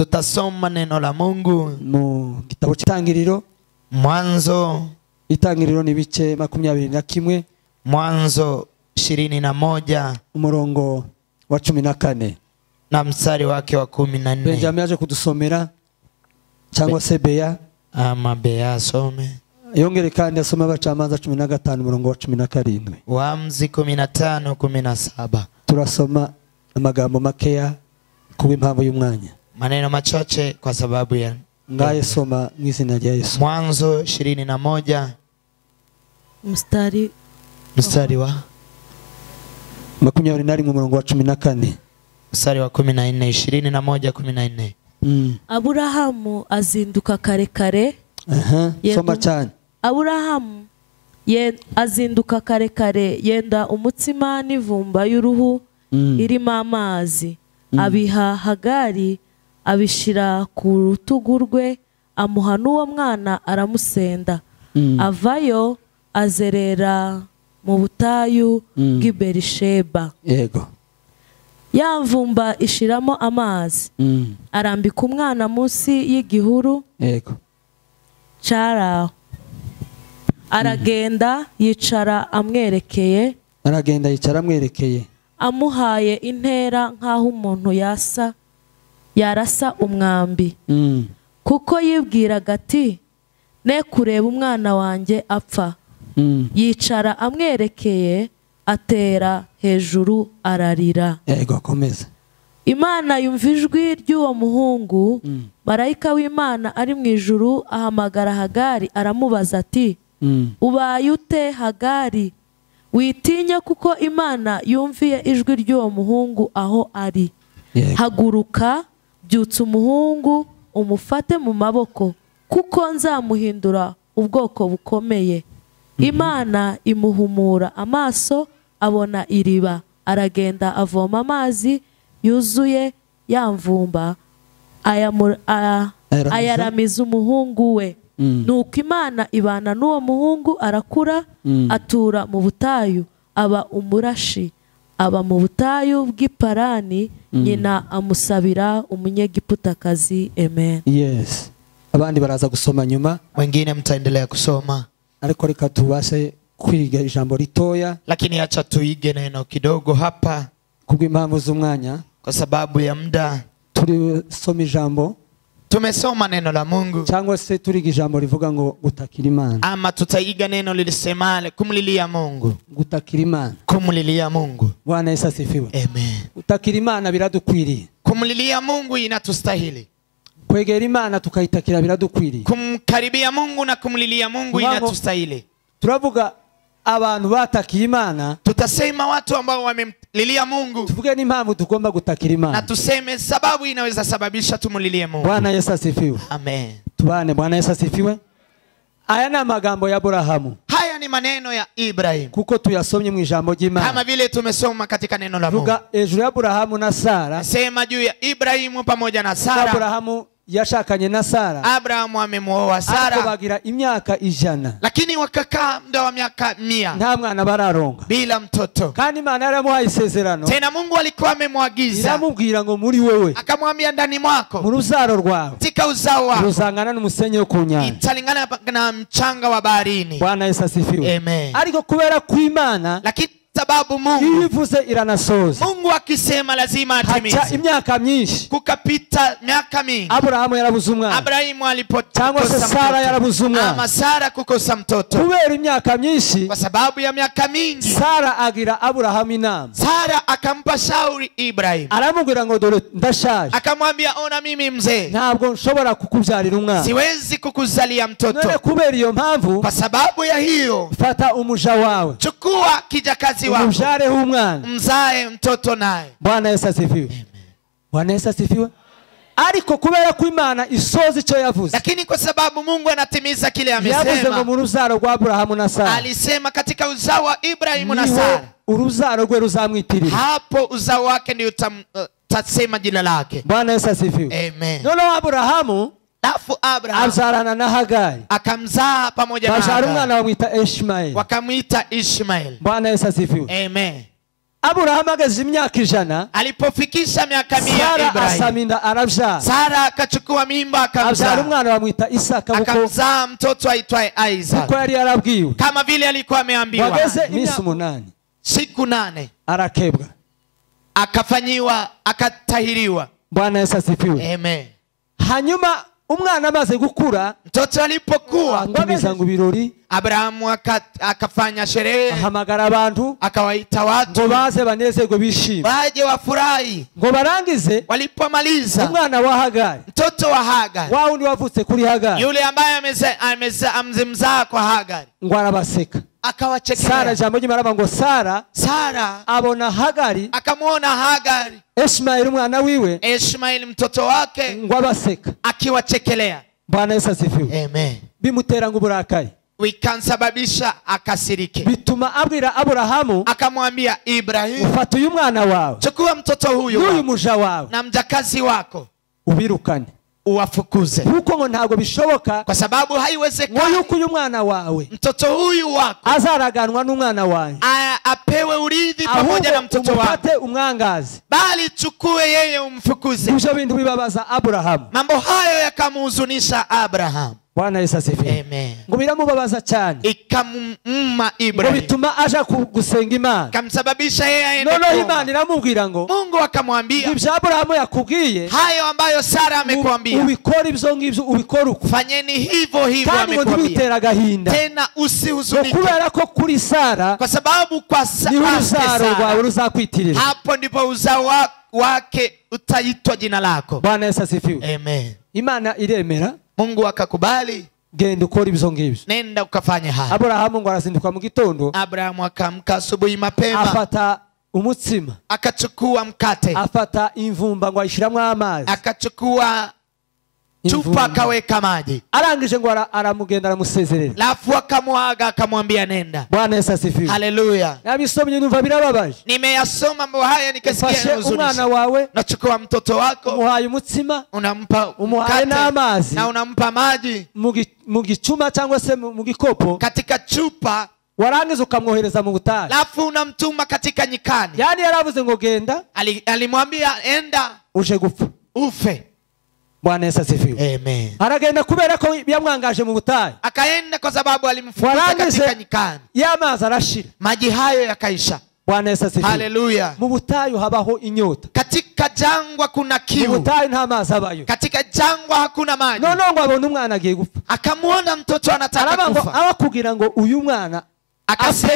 Tutasoma neno la Mungu mu gitabo cy'Itangiriro. Mwanzo. Itangiriro ni bice 21, Mwanzo 21 umurongo wa 14 na mstari wake wa 14. Benjamin aje kudusomera cyangwa se Beya ama Beya asome. Yongere kandi asoma Abacamanza 15 umurongo wa 17. Waamuzi 15:17. Turasoma amagambo makeya kubw'impamvu y'umwanya. Maneno machache kwa sababu ya ngaye soma mwizina rya Yesu. Mwanzo 21 mstari wa 21 umurongo wa 14. Mstari wa 14, 21:14. Aburahamu azinduka kare kare. Soma cyane. Aburahamu azinduka kare kare yenda umutsima n'ivumba y'uruhu irimo amazi. Abiha Hagari, abishira ku rutugu rwe, amuha n'uwo mwana aramusenda. Avayo azerera mu butayu bw'i Berisheba. Yego. Yamvumba ishiramo amazi. Arambika umwana munsi y'igihuru. Yego. Chara. Aragenda yicara amwerekeye. Amuhaye intera nk'aho umuntu yarasa umwambi. Kuko yibwiraga ati ne kureba umwana wanjye apfa. Yicara amwerekeye, atera hejuru ararira. Yego, komeza. Imana yumva ijwi ry'uwo muhungu. Marayika w'Imana ari mu ijuru ahamagara Hagari aramubaza ati ubaye ute Hagari? Witinya kuko Imana yumviye ijwi ry'uwo muhungu aho ari. Haguruka, byutsa umuhungu umufate mu maboko, kuko nzamuhindura ubwoko bukomeye. Imana imuhumura amaso, abona iriba. Aragenda avoma amazi yuzuye yamvumba, ayaramiza umuhungu we. Nuko Imana ibana n'uwo muhungu, arakura, atura mu butayu, aba umurashi. Aba mu butayu bw'Iparani. Nyina amusabira umunyegiputakazi. Amen. Yes. Abandi baraza gusoma nyuma, wengine mtaendelea kusoma, ariko reka tubase kwiga ijambo ritoya. Lakini acha tuige neno kidogo hapa kubw'impamvu z'umwanya, kwa sababu ya muda. Tulisoma ijambo, tumesoma neno la Mungu, cyangwa se turiga ijambo rivuga ngo gutakira Imana. Ama tutaiga neno lilisemale kumlilia Mungu. Gutakira Imana, kumlilia Mungu. Bwana Yesu asifiwe. Amen. Gutakira Imana biradukwiriye. Kumlilia Mungu inatustahili. Kwegera Imana tukayitakira biradukwiriye. Kumkaribia Mungu na kumlilia Mungu inatustahili. Turavuga abantu batakiye Imana, tutasema watu ambao wamemlilia Mungu. Tuvuge n'impamvu tugomba gutakira Imana, na tuseme sababu inaweza sababisha tumlilie Mungu. Bwana Yesu asifiwe. Amen. Tubane. Bwana Yesu asifiwe. Aya ni amagambo ya Aburahamu. Haya ni maneno ya Ibrahim, kuko tuyasomye mu ijambo ry'Imana, kama vile tumesoma katika neno la Mungu. Vuga ejuru ya Aburahamu na Sara. Sema juu ya Ibrahimu pamoja na Sara. Aburahamu yashakanye na Sara. Abrahamu amemuoa Sara. Ariko bagira imyaka 100. Lakini wakakaa muda wa miaka 100. Nta mwana bararonga. Bila mtoto. Kandi Imana yaramuhaye isezerano. Tena Mungu alikuwa amemwagiza. Iramubwira ngo muri wewe. Akamwambia ndani mwako. Mu ruzaro rwawe. Tika uzao wako. Ruzangana n'umusenyi wo ku nyanja. Italingana na mchanga wa baharini. Bwana Yesu asifiwe. Amen. Ariko kubera ku Imana. Lakini sababu Mungu ivuze iranasoza. Mungu akisema lazima atimize. Hacha imyaka myinshi. Kukapita miaka mingi. Abrahamu yarabuze umwana. Abrahamu alipokosa mtoto. Sara yarabuze umwana. Ama Sara kukosa mtoto. Kubera imyaka myinshi. Kwa sababu ya miaka mingi. Sara agira Abrahamu inama. Sara akampa shauri Ibrahim. Aramubwira ngo dore ndashaje. Akamwambia ona mimi mzee. Ntabwo nshobora kukubyarira umwana. Siwezi kukuzalia mtoto. None kubera iyo mpamvu. Kwa sababu ya hiyo. Fata umuja wawe. Chukua kijakazi wako. Umjareho umwana. Mzae mtoto naye. Bwana Yesu asifiwe. Bwana Yesu asifiwe. Ariko kubera ko Imana isoza icyo yavuze. Lakini kwa sababu Mungu anatimiza kile amesema. Yavuze ngo mu ruzaro rwa Abrahamu na Sara. Alisema katika uzao wa Ibrahimu na Sara. Uruzaro rwe ruzamwitirira. Hapo uzao wake ndio utasema jina lake. Bwana Yesu asifiwe. Amen. None Abrahamu azarana na Hagari. Akamzaa pamoja na Hagari. Bazara umwana bamwita Ishmael. Wakamwita Ishmael. Bwana Yesu asifiwe. Amen. Aburahamu ageze imyaka 100, alipofikisha miaka 100 Sara Ibrahim, asaminda arabyara. Sara akachukua mimba Abyara akamzaa, umwana bamwita Isaka kuko akamzaa mtoto aitwaye Isaac, yari yarabwiwe. kama vile alikuwa ameambiwa. Wageze iminsi 8 Siku 8 arakebwa, akafanyiwa, akatahiriwa. Bwana Yesu asifiwe. Amen. Hanyuma umwana amaze gukura, Mtoto alipokuwa, atumiza ngo birori, Abrahamu akafanya sherehe, ahamagara abantu akawaita ngo watu baze banezerwe bishime, waje wafurahi. ngo barangize. Walipomaliza, Umwana wa Hagari, mtoto wa Hagari, wa wundi wavutse kuri Hagari, yule ambaye amemzaa kwa Hagari, ngo arabaseka. Sara, akawachekelea. jambo ry'Imana ngo Sara Sara abona Hagari, akamwona Hagari, Ishmaeli umwana wiwe, Ishmaeli mtoto wake, ngo abaseka. akiwachekelea. Bwana Yesu asifiwe. Amen. Bimutera ngo uburakari, Wikansababisha akasirike, bituma abwira Aburahamu, akamwambia Ibrahim, ufata uyu mwana wawe chukua mtoto huyu n'uyu wako muja wawe na mjakazi wako ubirukane, uwafukuze, kuko ngo ntabwo bishoboka kwa sababu ngo haiwezekani yuko uyu mwana wawe mtoto huyu wako azaraganwa n'umwana wanjye, apewe urithi pamoja na mtoto wako, umufate umwangazi. bali chukue yeye umfukuze. Ibyo bintu bibabaza Aburahamu. Mambo hayo yakamuhuzunisha Abraham. Bwana Yesu asifiwe. Amen. Ngo biramubabaza cyane, Ikamumma ngo Ibrahim, bituma aja gusenga Imana. kamsababisha yeye aende Noneho kuomba. Imana iramubwira ngo Mungu akamwambia, ibyo Aburahamu yakubwiye hayo ambayo Sara amekuambia, ubikora ibyo ngibyo, ubikora uko, fanyeni hivyo hivyo kandi ngo amekuambia, ntibitera agahinda, tena ngo usihuzunike, kubera ko kuri Sara kwa sababu kwa niho urubyaro rwawe Sara ruzakwitirira. hapo ndipo uzao wake utaitwa jina lako. Bwana Yesu asifiwe. Amen. Imana iremera, Mungu akakubali, genda ukora ibyo ngibyo. nenda ukafanye haya. Aburahamu ngo arazinduka mu gitondo, Abrahamu akamka asubuhi mapema, afata umutsima, akachukua mkate, afata imvumba ngo ayishyiramo amazi, akachukua chupa Imvumba. akaweka maji, arangije ngo aramugenda aramusezerera. lafu akamwaga akamwambia nenda. Bwana Yesu asifiwe. Haleluya. Nabisomye numva birababaje. Nimeyasoma mambo haya nikasikia Ufashe umwana huzunisha. wawe, Nachukua mtoto wako, umuhaye umutsima, unampa umuhaye mkate n'amazi na unampa maji mu gicuma cyangwa se mu gikopo, katika chupa, warangiza ukamwohereza mu butayu. lafu unamtuma katika nyikani. Yani yaravuze ngo genda Alimwambia enda uje gupfa. ufe. Bwana Yesu asifiwe. Amen. Aragenda kubera ko yamwangaje mu butayu, Akaenda kwa sababu alimfukuza warangize katika nyikani, y'amazi arashira. maji hayo yakaisha. Bwana Yesu asifiwe. Haleluya. Mu butayu habaho inyota, Katika jangwa kuna mu kiu, butayu nta mazi abayo. katika jangwa hakuna maji. Noneho ngo abone umwana agiye gupfa, Akamwona mtoto anataka araba ngo kufa, aba kugira ngo uyu mwana akasema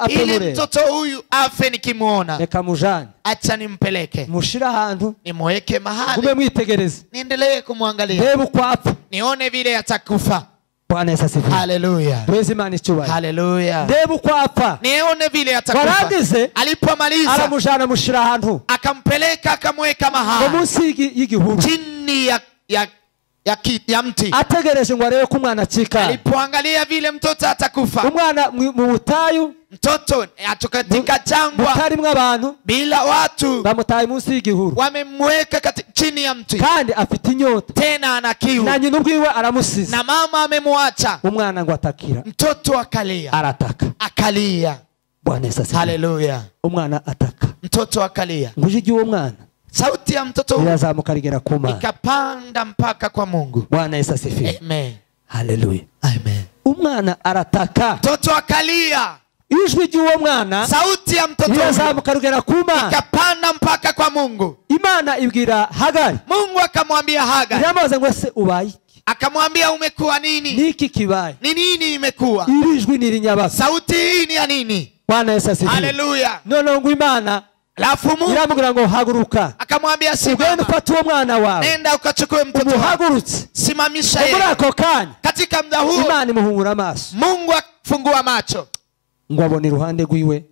apfe ili mureba, mtoto huyu afe nikimwona, reka mujane acha nimpeleke, mushira ahantu, nimweke gume mahali, mwitegereze, niendelee kumwangalia, reba uko apfa. nione vile atakufa. Bwana Yesu asifiwe. Haleluya. Tuweze Imana icyubahiro. Haleluya. Reba uko apfa. Nione vile atakufa. Warangize Alipomaliza aramujana mushira ahantu akampeleka, akamweka ngo mahali munsi y'igihuru, chini ya mti. ategereje ngo arebe ko umwana acika. Alipoangalia vile mtoto atakufa, Umwana mu butayu mtoto katika jangwa butarimwe abantu, bila watu, bamutaye munsi y'igihuru, wamemweka chini ya mti, kandi afite inyota, tena ana kiu, na nyina ubwiwe aramusize. na mama amemwacha. Umwana ngo atakira, Mtoto akalia, arataka. akalia. Bwana Yesu asifiwe. Haleluya. Umwana ataka, Mtoto akalia, ngo ujye uwo mwana sauti ya mtoto huyu irazamuka rigera ku Mana. ikapanda mpaka kwa Mungu. Bwana Yesu asifiwe. Amen. Haleluya. Amen. Umwana arataka, Mtoto akalia, ijwi ry'uwo mwana sauti ya mtoto huyu irazamuka rigera ku Mana. ikapanda mpaka kwa Mungu. Imana ibwira Hagari, Mungu akamwambia Hagar, iramubaza ngo ese ubaye iki? akamwambia umekuwa nini? Niki kibaye? Ni nini imekuwa? Iri jwi ni irinyabasa. Sauti hii ni ya nini? Bwana Yesu asifiwe. Haleluya. Noneho ngo Imana Alafu Mungu iramubwira ngo haguruka, akamwambia ugende simama, ufate uwo mwana wawe, nenda ukachukue mtoto wako, umuhagurutse. simamisha Muri yeye. ako kanya Katika muda huo Imana imuhumura amaso, Mungu afungua macho, ngo abona iruhande rwiwe,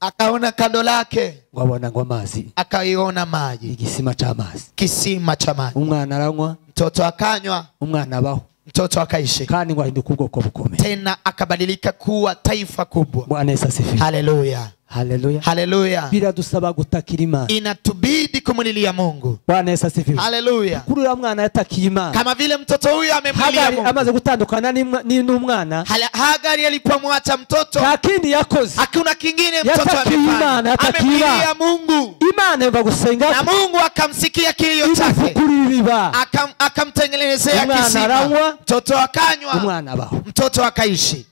akaona kando lake, ngo abona ngo amazi, akaiona maji, igisima cy'amazi. kisima cha maji. Umwana aranywa, Mtoto akanywa, umwana abaho, mtoto akaishi, kandi ngo ahinduka ubwoko bukomeye. tena akabadilika kuwa taifa kubwa. Bwana Yesu asifiwe. Haleluya. Haleluya. Haleluya. Biradusaba gutakira Imana. Inatubidi kumulilia Mungu. Bwana Yesu asifiwe. Haleluya. Kuri uriya mwana yatakiye Imana. Kama vile mtoto huyu amemlilia Hagari Mungu. amaze gutandukana n'umwana. Hagari alipomwacha mtoto, Kakindi yakoze. hakuna kingine mtoto Yatakiye Imana, amefanya. yatakiye Amemlilia Mungu. Imana yumva gusenga. Na Mungu akamsikia kilio chake. Iriba. Akamtengenezea Umwana kisima. aranywa. Mtoto akanywa. Umwana abaho. Mtoto akaishi.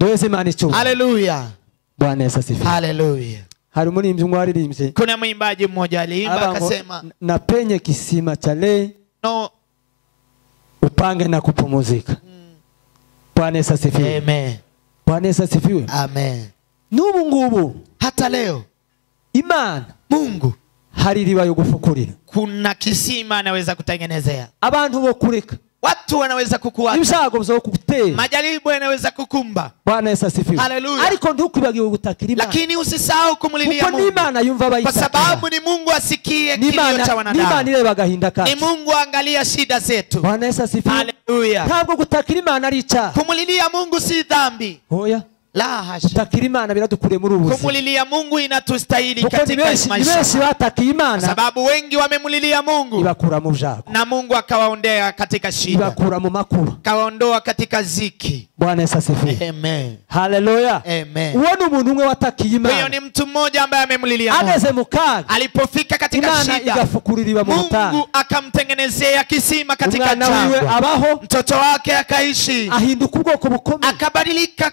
Doze Imana icyuma. Haleluya. Bwana Yesu asifiwe. Haleluya. Hari umurimbyi umwe waririmbye. Kuna mwimbaji mmoja aliimba akasema, na penye kisima cha leo no, upange na kupumzika. Bwana Yesu asifiwe. Amen. Bwana Yesu asifiwe. Amen. N'ubu ngubu hata leo Imana Mungu hari iriba yo gufukurira. Kuna kisima anaweza kutengenezea. Abantu bo kureka. Watu wanaweza kukuacha. Ibyago byo kugutera. Majaribu yanaweza kukumba. Bwana Yesu asifiwe. Haleluya. Ariko ntukibagiwe gutakira Imana. Lakini usisahau kumulilia Mungu. Kuko Imana yumva abayitaka. Kwa sababu ni Mungu asikie kilio cha wanadamu. Imana ireba gahinda kacu. Ni Mungu angalia shida zetu. Bwana Yesu asifiwe. Haleluya. Ntabwo gutakira Imana ari icyaha. Kumulilia Mungu si dhambi. Hoya. La hasha. Gutakira Imana biradukure muri ubu. Kumulilia Mungu inatustahili katika maisha. Benshi batakiye Imana. Sababu wengi wamemulilia Mungu. Ibakura mu byago. Na Mungu akawaondea katika shida. Ibakura mu makuba. Kawaondoa katika ziki. Bwana Yesu asifiwe. Amen. Haleluya. Amen. Uone umuntu umwe watakiye Imana. Huyo ni mtu mmoja ambaye amemulilia Mungu. Ageze mu kaga. Alipofika katika Imana shida, igafukurira mu butayu. Mungu akamtengenezea kisima katika Umwana wiwe jangwa. abaho. Mtoto wake akaishi. Ahinduka ubwoko bukomeye. Akabadilika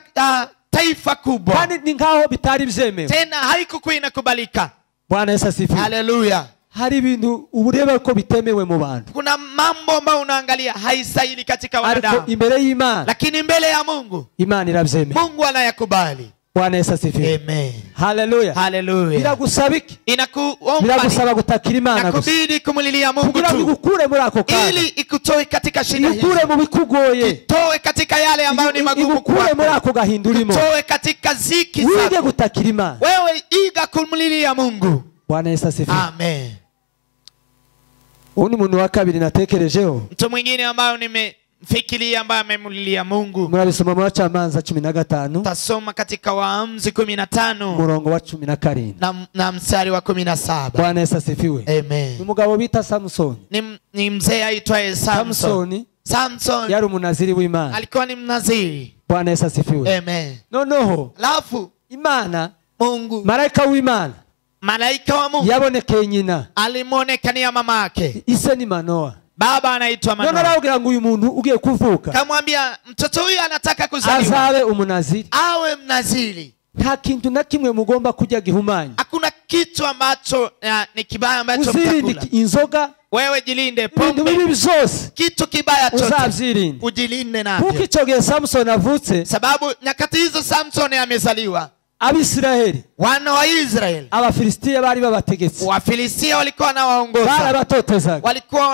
taifa kubwa. Kandi ni nkaho bitari byemewe. Tena haikuwa inakubalika. Bwana Yesu asifiwe. Haleluya. Hari ibintu ubureba ko bitemewe mu bantu. Kuna mambo ambayo unaangalia haistahili katika wanadamu. Ariko imbere y'Imana. Lakini mbele ya Mungu, Imana irabyemera. Mungu anayakubali. Bwana Yesu asifiwe. Amen. Haleluya. Haleluya. Biragusaba iki? Inakuomba. Biragusaba gutakira Imana gusa. Nakubidi kumulilia Mungu kugira ngo tu. igukure muri ako kaga. Ili ikutoe katika shida hizi. Igukure mu bikugoye. Itoe katika yale ambayo ni magumu kwako. Igukure muri ako gahinda urimo. Itoe katika ziki zako. zako. Wige gutakira Imana. Wewe iga kumulilia Mungu. Bwana Yesu asifiwe. Amen. Uni muntu wa kabiri natekerejeho. Mtu mwingine ambaye nimefikiria ambaye amemulilia Mungu. Murabisoma mu Bacamanza 15. Tasoma katika Waamuzi 15. Murongo wa 12. Na mstari wa 17. Bwana Yesu asifiwe. Amen. Umugabo bita Samson. Ni mzee aitwaye Samson. Samson yari umunaziri w'Imana. Alikuwa ni mnaziri. Bwana Yesu asifiwe. Amen. Noneho alafu Imana Mungu malaika w'Imana malaika wa Mungu yabonekeye nyina alimuonekania mama yake. Ise ni Manoa. Baba anaitwa Manoa. None aravugira ngo uyu muntu ugiye kuvuka. Kamwambia mtoto huyu anataka kuzaliwa. Azabe umunaziri. Awe mnaziri. Nta kintu na kimwe mugomba kujya gihumanya. Hakuna kitu ambacho ni kibaya ambacho mtakula. Inzoga. Wewe jilinde pombe. Bibi byose. Kitu kibaya chote. Uzabyirinde. Ujilinde navyo. Kuko icyo gihe Samson avutse. Sababu nyakati hizo Samson amezaliwa. Abisiraheli. Wana wa Israeli. Abafilistia bari babategetse. Wafilistia walikuwa na waongoza. Barabatotezaga. Walikuwa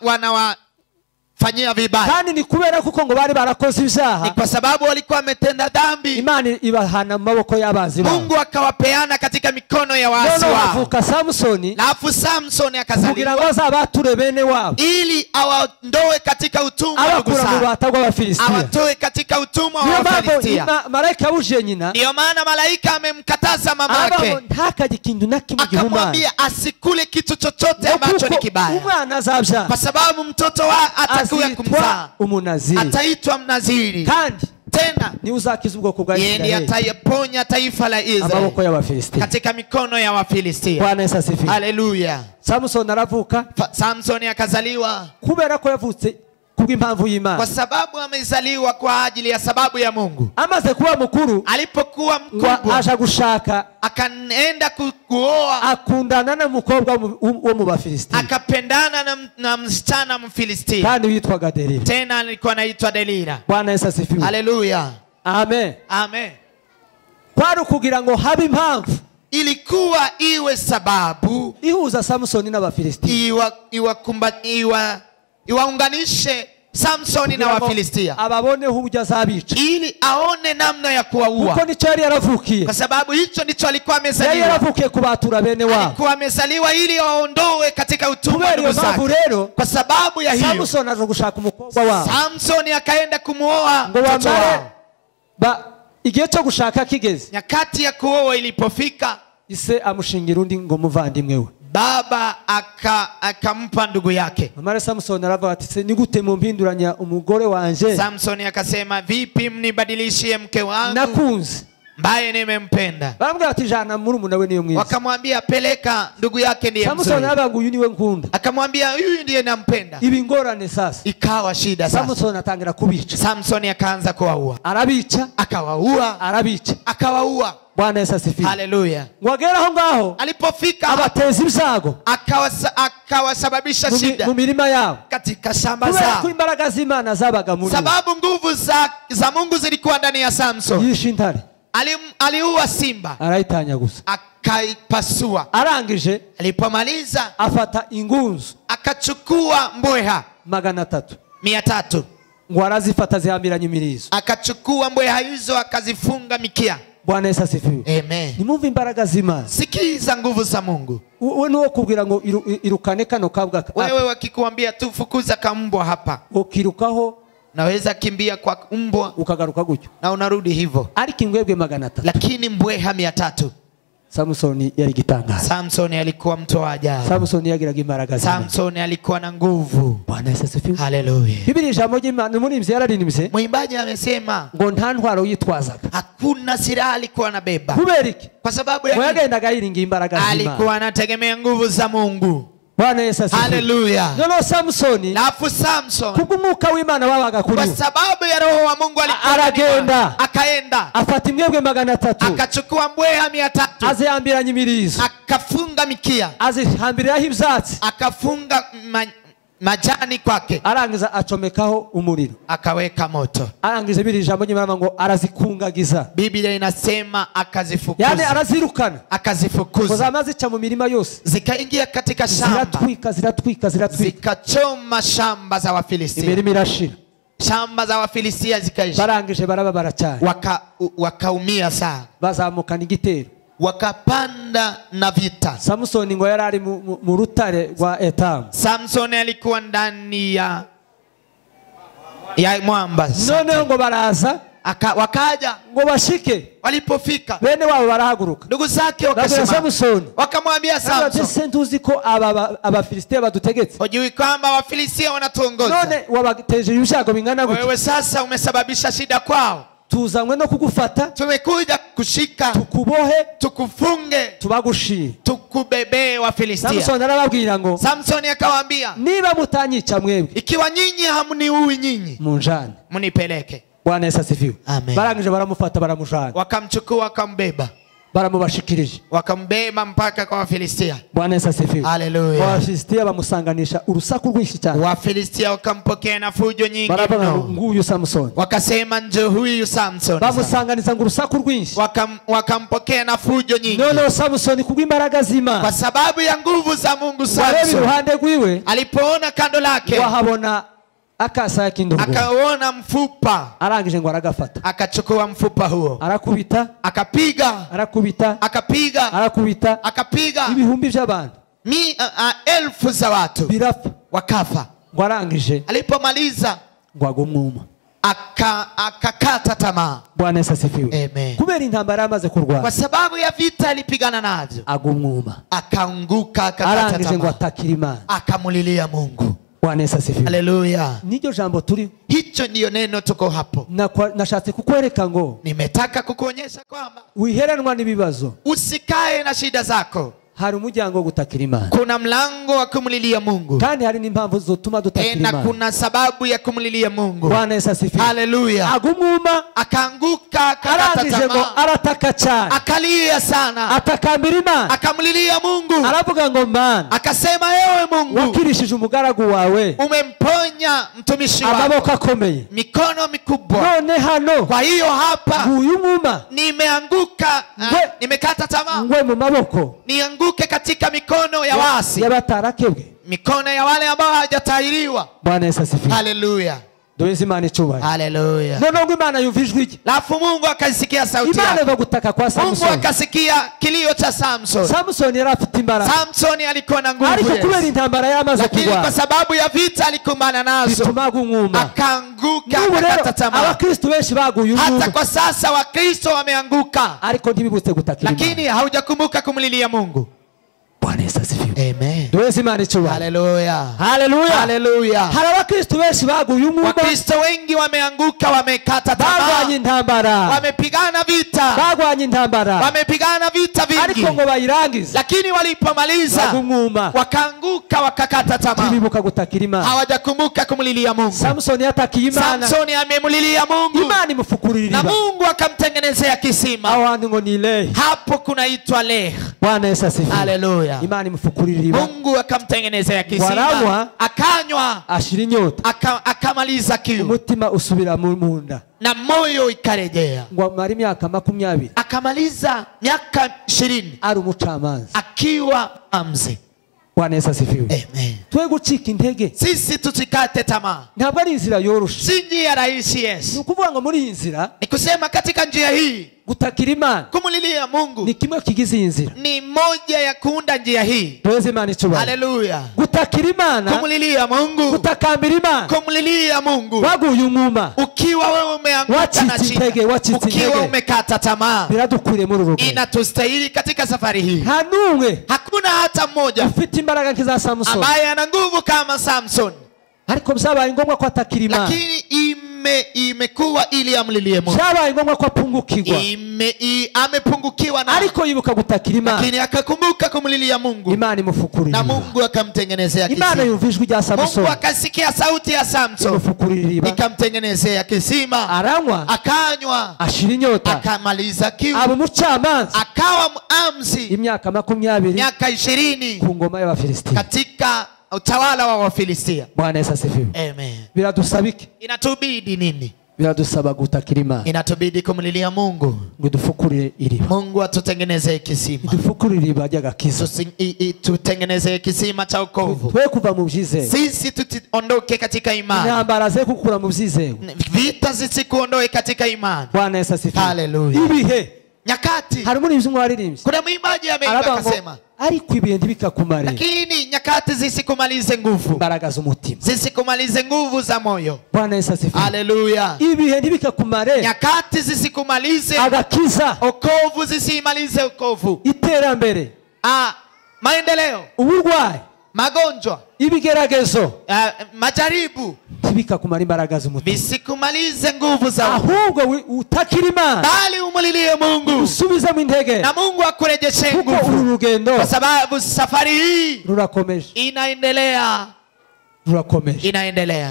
wanawafanyia vibaya. Kandi ni kubera kuko ngo bari barakoze ibyaha. Ni kwa sababu walikuwa wametenda dhambi. Imana ibahana mu maboko y'abazi babo. Mungu akawapeana katika mikono ya waasi wao. Avuka Samsoni. Alafu Samson akazaliwa. Kugira ngo azabature bene wabo. Ili awaondoe katika utumwa wa Abakura mu bata bw'Abafilistia. Awatoe katika utumwa wa Wafilistia. Malaika uje nyina. Ndio maana malaika amemkataza mamake. Ntakaje kintu na kimwe gihumana. Akamwambia asikule kitu chochote ambacho ni kibaya. Umwana azabya. Kwa sababu mtoto wa atakuwa kumzaa. Umunaziri. Ataitwa mnaziri. Kandi tena ni uzakiza ubwoko bwa Israeli. Yeye atayaponya taifa la Israeli. Amaboko ya Wafilistia. Katika mikono ya Wafilistia. Bwana Yesu asifiwe. Haleluya. Samson aravuka. Samson akazaliwa. Kubera ko yavutse kubw'impamvu y'Imana. Kwa sababu amezaliwa kwa ajili ya sababu ya Mungu. Amaze kuba mukuru. Alipokuwa mkubwa. Aja gushaka. Akaenda kuoa. Akundana na mukobwa wo mu Bafilistia. Akapendana na msichana Mfilistia. Kandi witwaga Delila. Tena alikuwa anaitwa Delila. Bwana Yesu asifiwe. Haleluya. Amen. Amen. Kwari kugira ngo habe impamvu. Ilikuwa iwe sababu ihuza Samson n'Abafilistia. Iwaunganishe Samson na Wafilistia. Ababone uburyo azabica. Ili aone namna ya kuwaua. Kuko nico yari yaravukiye. Kwa sababu hicho ndicho alikuwa amezaliwa. Yari yaravukiye kubatura bene wabo. Alikuwa amezaliwa ili aondoe katika utumwa wa zake. Kwa sababu ya hiyo Samson aza gushaka umukobwa wao. Samson akaenda kumuoa mtoto wao. igihe cyo gushaka kigeze, nyakati ya kuoa ilipofika, ise amushingira undi ngo muvandimwe we. baba akampa ndugu yake. Mama Samson aravuga ati se nigute mumpinduranya umugore wanje? Samson akasema vipi mnibadilishie mke wangu nakunze mbaye nimempenda? Baramubwira ati jana murumuna we niyo mwiza. Wakamwambia peleka ndugu yake ndiye mzuri. Samson aravuga uyu niwe nkunda. Akamwambia huyu ndiye nampenda. Ibi ngorane sasa. Ikawa shida sasa. Samson atangira kubica. Samson akaanza kuwaua. Arabica, akawaua, arabica, akawaua. Bwana Yesu asifiwe. Haleluya. Ngwagera aho ngaho alipofika abateza ibyago, akawasababisha shida mu mirima yao, katika shamba zao. Kubera ko imbaraga z'Imana zabaga muri, sababu nguvu za Mungu zilikuwa ndani ya Samson. Yishe intare, aliua simba, arayitanya gusa, akaipasua. Arangije alipomaliza afata ingunzu, akachukua mbweha 300 ngo arazifata zihambiranye imirizo, akachukua mbweha hizo akazifunga mikia. Bwana Yesu asifiwe. Amen. Nimumva imbaraga z'Imana. Sikiza nguvu za Mungu. Wewe niwo kubwira ngo irukane kano kabwa. Wewe wakikuambia tu fukuza kambwa hapa, ukirukaho naweza kimbia kwa mbwa ukagaruka gutyo na unarudi hivyo. Ariko ingwebwe 300, lakini mbweha 300. Samson yari gitangaza. Samson alikuwa mtu wa ajabu. Samson yagiraga imbaraga. Samson alikuwa na nguvu. Bwana Yesu asifiwe. Haleluya. Biblia ijambo ry'Imana muri imvye yararirimse. Mwimbaji amesema ngo nta ntwaro yitwazaga. Hakuna silaha alikuwa anabeba. Kubera iki? Kwa sababu yagendaga yiringa imbaraga z'Imana. Alikuwa anategemea nguvu za Mungu. Bwana Yesu asifiwe. Haleluya. Nono Samson, lafu Samson kubumuka w'Imana wabaga kuri, kwa sababu ya roho wa Mungu aragenda, akaenda afata imwebwe 300, akachukua mbweha 300, azihambiranya imirizo, akafunga mikia, azihambiraho ivyatsi, akafunga majani kwake, arangiza acomekaho umuriro, akaweka moto. Arangiza biri jambo nyimana ngo arazikungagiza. Biblia inasema akazifukuza, yani arazirukana, akazifukuza, kwa zamazi cha mu mirima yose, zikaingia katika shamba, ziratwika, zikachoma shamba za Wafilistia, imirima irashira, shamba za Wafilistia zikaisha. Barangije barababara cyane, wakaumia sana, bazamukana igitero, wakapanda na vita. Samson ngo yarari mu rutare rwa Etamu. Samson alikuwa ndani ya mwamba. None ngo baraza, wakaja ngo bashike. Walipofika bene wabo barahaguruka, ndugu zake wakasema, Samson, wakamwambia Samson, sentuzi ko Abafilistia badutegetse. Hujui kwamba Wafilistia wanatuongoza? None wabateje ibishago bingana gutyo. Wewe sasa umesababisha shida kwao. Tuzanywe no kugufata, tumekuja kushika, tukubohe, tukufunge, tubagushire, tukubebe Wafilistia. Samson arababwira ngo, Samson akawaambia, niba mutanyica mwebwe, ikiwa nyinyi hamniui nyinyi, munjane, munipeleke. Bwana Yesu asifiwe. Barangije baramufata, baramujana, wakamchukua, wakambeba, baramubashikirije, wakambeba mpaka kwa Wafilistia. Bwana Yesu asifiwe. Haleluya. Wafilistia bamusanganisha urusaku rwinshi cyane. Wafilistia wakampokea na fujo nyingi mno. Nguyu Samson, wakasema ndio huyu Samson. Bamusanganiza ngo urusaku rwinshi, wakampokea na fujo nyingi. Nono Samson kubw'imbaraga z'Imana, kwa sababu ya nguvu za Mungu, Samson ruhande rwiwe, alipoona kando lake, wahabona akasa kindugo, akaona mfupa, arangije ngo aragafata, akachukua mfupa huo, arakubita, akapiga, arakubita, akapiga, arakubita, akapiga, ibihumbi by'abantu, elfu za watu birapfa, wakafa. ngo arangije, alipomaliza ngo agumwuma, akakata tamaa. Bwana Yesu asifiwe. Amen. Kubera intambara yamaze kurwana, kwa sababu ya vita alipigana navyo, agumwuma, akaanguka, akakata tamaa, arangije ngo atakira Imana, akamulilia Mungu. Bwana Yesu asifiwe. Haleluya. Niryo jambo turi, hicho ndio neno tuko hapo. Nashatse kukwereka ngo, nimetaka kukuonyesha kwamba wiheranwa n'ibibazo, usikae na shida zako. Hari umuryango wo gutakira Imana, kuna mlango wa kumlilia Mungu, kandi hari n'impamvu zotuma dutakira Imana, kuna sababu ya kumlilia Mungu. Bwana Yesu asifiwe. Haleluya. Agumuma, akaanguka, akakata tamaa, arataka cyane, akalia sana, atakambira Imana, akamlilia Mungu, aravuga ngo Mana, akasema ewe Mungu, wakirishije umugaragu wawe, umemponya mtumishi wako amaboko akomeye, mikono mikubwa, none hano, kwa hiyo hapa uyu mwuma, nimeanguka, nimekata tamaa, ngwe mu maboko, nianguke katika mikono ya waasi, yabatarakebwe, mikono ya wale ambao hawajatahiriwa. Bwana Yesu asifiwe. Haleluya. Doezi Imana icyubahiro. Haleluya. Noneho Imana yumva ijwi rye. Alafu Mungu akasikia sauti Imana yake. iva gutaka kwa Mungu Samson. akasikia kilio cha Samson. Samson yari afite imbaraga. Samson alikuwa na nguvu. Ariko kubera intambara yamaze Lakini kwa kugwa. sababu ya vita alikumbana nazo, Bituma gumwuma. akaanguka akakata tamaa. Abakristo benshi baguye Hata umwuma. kwa sasa Wakristo wameanguka, Ariko ntibibutse gutakira Imana. lakini haujakumbuka kumlilia Mungu. Bwana Yesu asifiwe. Amen. Doezi Imana icyubahiro. Haleluya. Haleluya. Haleluya. Hari abakristo benshi baguye umwuma. Wakristo wengi wameanguka, wamekata Bagwanye tamaa, intambara. wamepigana vita, Bagwanye intambara. wamepigana vita vingi, Ariko ngo bayirangize. lakini walipomaliza Bagumwuma. wakaanguka, wakakata tamaa, Ntibibuka gutakira Imana. hawajakumbuka kumlilia Mungu. Samson yatakiye Imana. Samsoni amemlilia Mungu Imana imufukurira na iriba. Mungu akamtengenezea kisima. Aho handi ngo ni Lehi. Hapo kunaitwa Leh. Bwana Yesu asifiwe. Haleluya. Imana imufukurira iriba. Mungu akamtengenezea kisima, Waranywa. akanywa, Ashira inyota. akamaliza kiu Umutima usubira mu nda. na moyo ikarejea. Ngo amara imyaka 20 Akamaliza miaka 20 ari umucamanza. akiwa amzi. Bwana Yesu asifiwe. Amen. Twe gucika intege. Sisi tusikate tamaa, Ntabwo ari inzira yoroshe. si njia rahisi. Yes, Ni ukuvuga ngo muri iyi nzira ni kusema katika njia hii gutakira Imana kumlilia Mungu ni kimwe kigize iyi nzira. ni moja ya kuunda njia hii. Doeze Imana icyubahiro. Haleluya. Gutakira Imana, Kumlilia Mungu, gutakambira Imana. kumlilia Mungu Waguye umwuma. ukiwa wewe umeanguka na Wacitse intege, shida, wacitse ukiwa intege. umekata tamaa, Biradukwiriye muri uru rugendo. inatustahili katika safari hii. Nta n'umwe Hakuna hata mmoja ufite imbaraga nk'iza Samson. ambaye ana nguvu kama Samson, Ariko byabaye ngombwa ko atakira Imana. lakini imekuwa ili amlilie Mungu. Byabaye ngombwa ko apungukirwa. Amepungukiwa na, Ariko yibuka gutakira Imana. lakini akakumbuka kumlilia Mungu Imana imufukurira na iriba. Mungu akamtengenezea Imana kisima. yumva ijwi rya Samson. Mungu akasikia sauti ya Samson, Imufukurira iriba. ikamtengenezea kisima, Aranywa, akanywa, ashira inyota, akamaliza kiu, aba umucamanza akawa amzi imyaka 20 miaka 20 ku ngoma y'Abafilistia. katika utawala wa Wafilistia. Bwana Yesu asifiwe. Amen. Biradusaba iki? Inatubidi nini? Biradusaba gutakira Imana. Inatubidi kumlilia Mungu. Ngo dufukurire iriba. Mungu atutengenezee kisima, Dufukurire iriba ry'agakiza. tutengenezee kisima cha wokovu. Twe kuva mu byizero. Sisi tuondoke katika imani, Intambara ze kukura mu byizero. vita zisikuondoe katika imani. Bwana Yesu asifiwe. Haleluya. Ibihe Nyakati, hari muri ibyo waririmbye. kuna mwimbaji ameimba Aravuga ngo, akasema, ariko ibihe ntibikakumare lakini nyakati zisikumalize nguvu, imbaraga z'umutima. zisikumalize nguvu za moyo. Bwana Yesu asifiwe. Haleluya. Ibihe ntibikakumare Nyakati zisikumalize agakiza, okovu, zisimalize okovu, iterambere, maendeleo, uburwayi, magonjwa, ibigeragezo majaribu, ntibikakumara imbaraga z'umutima. visikumalize nguvu za Ahubwo utakira Imana, bali umlilie Mungu usubizemo intege, na Mungu akurejeshe kuko uru nguvu, rugendo kwa sababu safari hii rurakomeje, inaendelea, rurakomeje. inaendelea.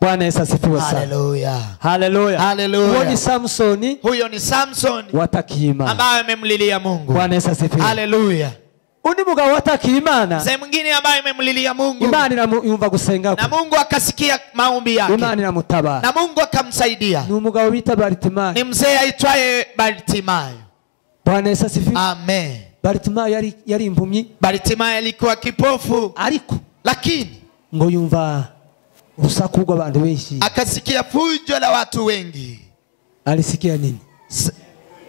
Bwana Yesu asifiwe sana. Haleluya. Haleluya. Haleluya. Uwo ni Samsoni Huyo ni Samson watakiye Imana. ambaye amemlilia Mungu. Bwana Yesu asifiwe. Haleluya. Undi mugabo watakiye Imana, Mzee mwingine ambaye amemlilia Mungu Imana yumva gusenga na kwe. Mungu akasikia maombi yake Imana iramutabara. na Mungu akamsaidia. Ni umugabo bita Bartimayo. Ni mzee aitwaye Bartimayo. Bwana Yesu asifiwe. Amen. Bartimayo yari impumyi, Bartimayo alikuwa kipofu, ariko lakini ngo yumva urusaku rw'abantu benshi. akasikia fujo la watu wengi, Alisikia nini?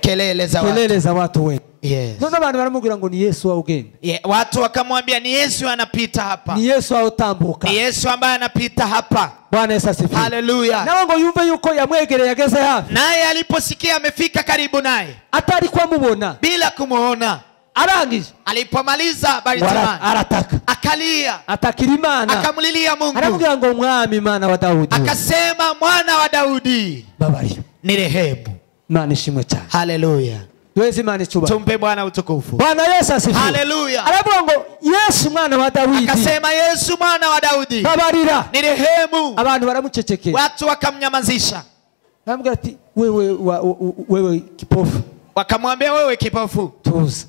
kelele za watu. Kelele za watu wengi. Yes. None abantu baramubwira ngo ni Yesu awugenda. Yeah, watu wakamwambia ni Yesu anapita hapa, Ni Yesu awutambuka. ni Yesu ambaye anapita hapa. Bwana Yesu asifiwe. Haleluya. Nawe ngo yumve yuko yamwegereye ageze hafi. Naye aliposikia amefika karibu naye Atari kwamubona. bila kumuona, Arangije. alipomaliza Bartimayo Arataka. akalia, Atakira Imana. akamlilia Mungu, Aramubwira ngo mwami Imana wa Daudi. akasema mwana wa Daudi Babarira. ni rehemu. Imana ishimwe cyane. Haleluya. Tuweze Imana icuba. Tumpe Bwana utukufu. Bwana Yesu asifiwe. Haleluya. Aravuga ngo Yesu mwana wa Daudi. Akasema Yesu mwana wa Daudi Babarira. ni rehemu. Abantu baramucecekera. Watu wakamnyamazisha, Aramubwira ati wewe kipofu. wakamwambia wewe kipofu, Tuza.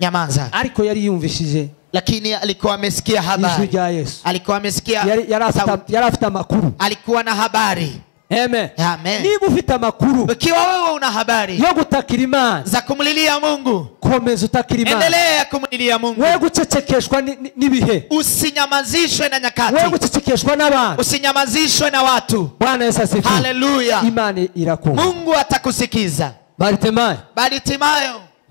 nyamaza. Ariko yari yumvishije Lakini alikuwa amesikia ijwi habari, rya Yesu. alikuwa amesikia Yari afite amakuru. alikuwa na habari. Amen. Amen. Niba ufite amakuru Ukiwa wewe una habari yo gutakira Imana, za kumlilia Mungu, komeza utakira Imana. endelea kumlilia Mungu. We gucecekeshwa n'ibihe, Usinyamazishwe na we nyakati, gucecekeshwa n'abantu. usinyamazishwe na watu. Bwana Yesu asifiwe. Haleluya. Imana irakumva. Mungu atakusikiza. Bartimayo,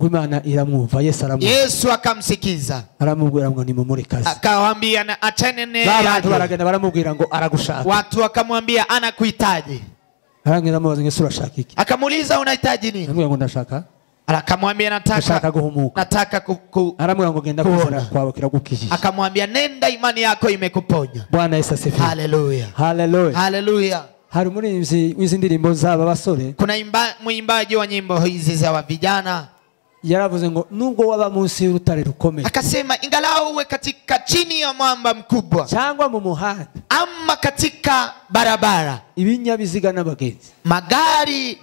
Imana iramwumva. Yesu aramwumva. Yesu akamsikiza, aramubwira ngo nimumure kazi. akawaambia na achane naye. Abantu baragenda baramubwira ngo aragushaka. Watu wakamwambia anakuhitaji. Arangira amubaza ngo urashaka iki? Akamuuliza unahitaji nini? Aramubwira ngo ndashaka. Akamwambia nataka guhumuka. Nataka aramubwira ngo genda kwizera kwawe kiragukijije. Akamwambia nenda, imani yako imekuponya. Bwana Yesu asifiwe. Haleluya. Haleluya. Haleluya. Hari umuririmbyi w'izi ndirimbo z'aba basore. Kuna mwimbaji wa nyimbo hizi za vijana. Yaravuze ngo nubwo waba munsi y'urutare rukomeye. Akasema ingalau uwe katika chini ya mwamba mkubwa, cyangwa mu muhanda, ama katika barabara, ibinyabiziga n'abagenzi, magari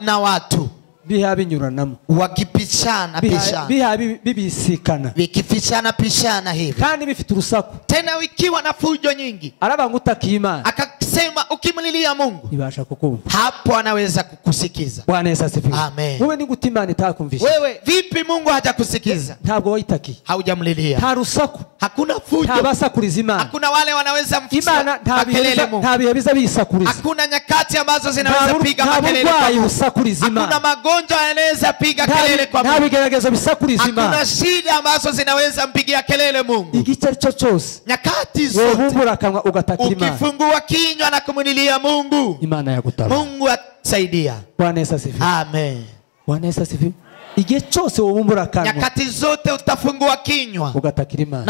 na watu biha binyuranamo, wakipishana biha bibisikana, vikipishana pishana hivi, kandi bifite urusaku, tena wikiwa na fujo nyingi. Arabanga utakima. Akasema ukimlilia Mungu ibasha kukumva, hapo anaweza kukusikiza. Bwana Yesu asifiwe. Amen. Wewe ni gutimana itakumvisha. Wewe vipi Mungu hajakusikiza? Ntabwo wayitaki, haujamlilia. Nta rusaku, hakuna fujo, ntabasakuriza Imana. Hakuna wale wanaweza Imana ntabihe biza bisakuriza. Hakuna nyakati ambazo zinaweza piga makelele kwa Mungu. Hakuna magonjwa yanaweza piga kelele kwa Mungu. Ntabigeragezo bisakuriza Imana. Hakuna shida ambazo zinaweza mpigia kelele Mungu. Igice cyose, nyakati zote wobumbura kanwa ugatakira Imana, ukifungua kinywa na kumlilia Mungu, Imana yakutaba. Mungu atasaidia. Bwana Yesu asifiwe. Amen. Bwana Yesu asifiwe. Igihe cyose wobumbura kanwa, nyakati zote utafungua kinywa ugatakira Imana.